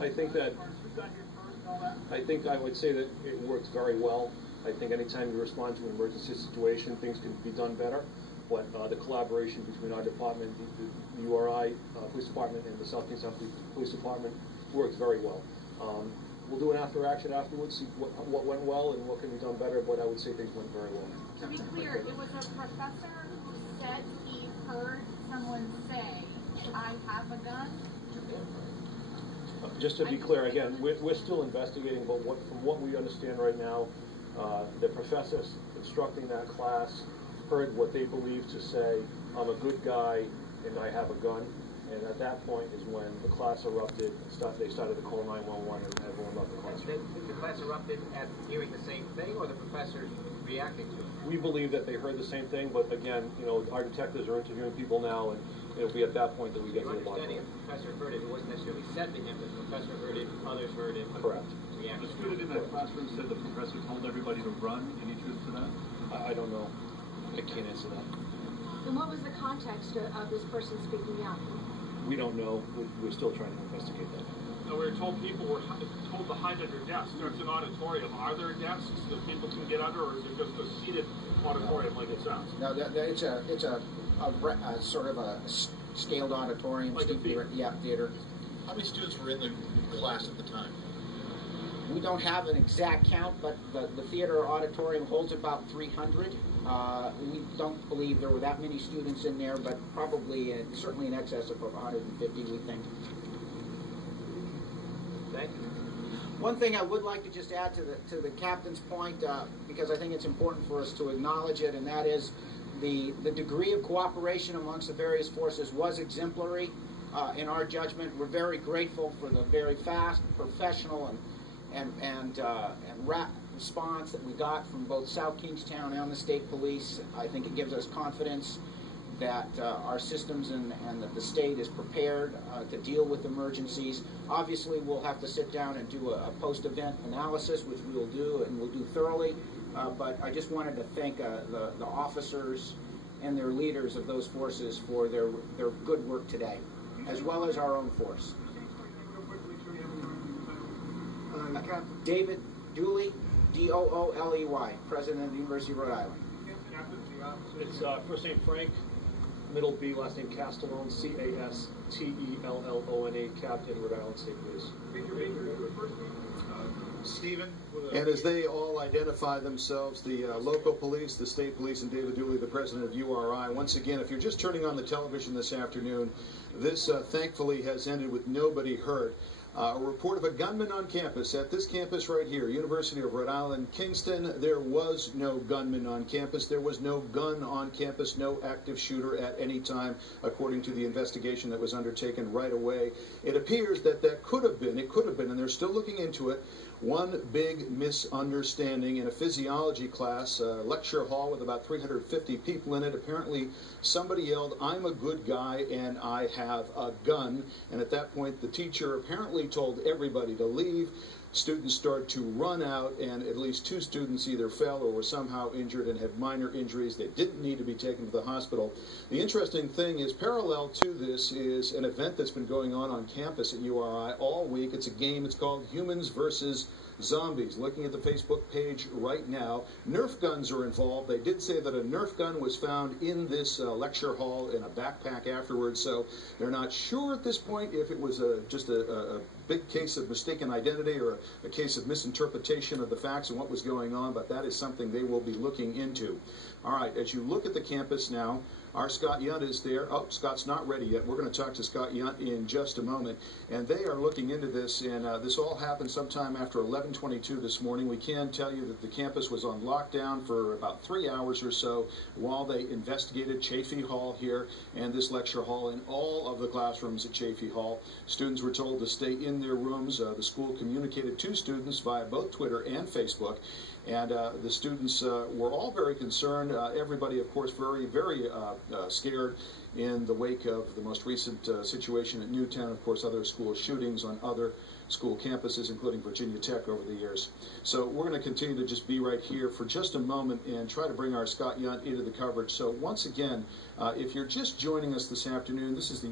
I think that, I would say that it works very well. I think anytime you respond to an emergency situation, things can be done better. But the collaboration between our department, the URI Police Department, and the South Kingstown Police Department works very well. We'll do an after action afterwards, see what went well and what can be done better, but I would say things went very well. To be clear, it was a professor who said he heard someone say, "I have a gun"? Just to be clear, again, we're still investigating, but from what we understand right now, the professor instructing that class heard what they believe to say, "I'm a good guy and I have a gun." And at that point is when the class erupted. They started to call 911 and everyone left the classroom. Did the class erupted at hearing the same thing, or the professor reacting to it? We believe that they heard the same thing, but again, our detectives are interviewing people now, and it'll be at that point that we get to the bottom. Understanding if the professor heard it, it wasn't necessarily said to him, but the professor heard it, others heard it. Correct. The student in that classroom said the professor told everybody to run. Any truth to that? I don't know. I can't answer that. And what was the context of this person speaking out? We don't know. We're still trying to investigate that. We were told people were told to hide under desks. There's an auditorium. Are there desks that people can get under, or is it just a seated auditorium like it sounds? No, it's a sort of a scaled auditorium. Like a theater? Yeah, theater. How many students were in the class at the time? We don't have an exact count, but the theater auditorium holds about 300. We don't believe there were that many students in there, but probably certainly in excess of 150, we think. Thank you. One thing I would like to just add to the captain's point, because I think it's important for us to acknowledge it, and that is the degree of cooperation amongst the various forces was exemplary in our judgment. We're very grateful for the very fast, professional, and rapid response that we got from both South Kingstown and the state police. I think it gives us confidence that our systems and that the state is prepared to deal with emergencies. Obviously, we'll have to sit down and do a post-event analysis, which we will do, and we'll do thoroughly. But I just wanted to thank the officers and their leaders of those forces for their good work today, as well as our own force. David Dooley, D-O-O-L-E-Y, President of the University of Rhode Island. It's first name Frank, middle B, last name Castellone, C-A-S-T-E-L-L-O-N-E, Captain, Rhode Island State Police. Stephen? And as they all identify themselves, the local police, the state police, and David Dooley, the president of URI. Once again, if you're just turning on the television this afternoon, this thankfully has ended with nobody hurt. A report of a gunman on campus, at this campus right here, University of Rhode Island, Kingston. There was no gunman on campus. There was no gun on campus, no active shooter at any time, according to the investigation that was undertaken right away. It appears that could have been, and they're still looking into it, one big misunderstanding in a physiology class, a lecture hall with about 350 people in it. Apparently, somebody yelled, "I'm a good guy and I have a gun." And at that point, the teacher apparently told everybody to leave. Students started to run out, and at least 2 students either fell or were somehow injured and had minor injuries. They didn't need to be taken to the hospital. The interesting thing is, parallel to this is an event that's been going on campus at URI all week. It's a game. It's called Humans versus Zombies. Looking at the Facebook page right now, Nerf guns are involved. They did say that a Nerf gun was found in this lecture hall in a backpack afterwards, so they're not sure at this point if it was just a big case of mistaken identity or a case of misinterpretation of the facts and what was going on, but that is something they will be looking into. All right, as you look at the campus now, our Scott Yunt is there. Oh, Scott's not ready yet. We're going to talk to Scott Yunt in just a moment. And they are looking into this, and this all happened sometime after 11:22 this morning. We can tell you that the campus was on lockdown for about 3 hours or so while they investigated Chafee Hall here and this lecture hall and all of the classrooms at Chafee Hall. Students were told to stay in their rooms. The school communicated to students via both Twitter and Facebook. And the students were all very concerned. Everybody, of course, very, very scared in the wake of the most recent situation at Newtown. Of course, other school shootings on other school campuses, including Virginia Tech over the years. So we're going to continue to just be right here for just a moment and try to bring our Scott Yunt into the coverage. So once again, if you're just joining us this afternoon, this is the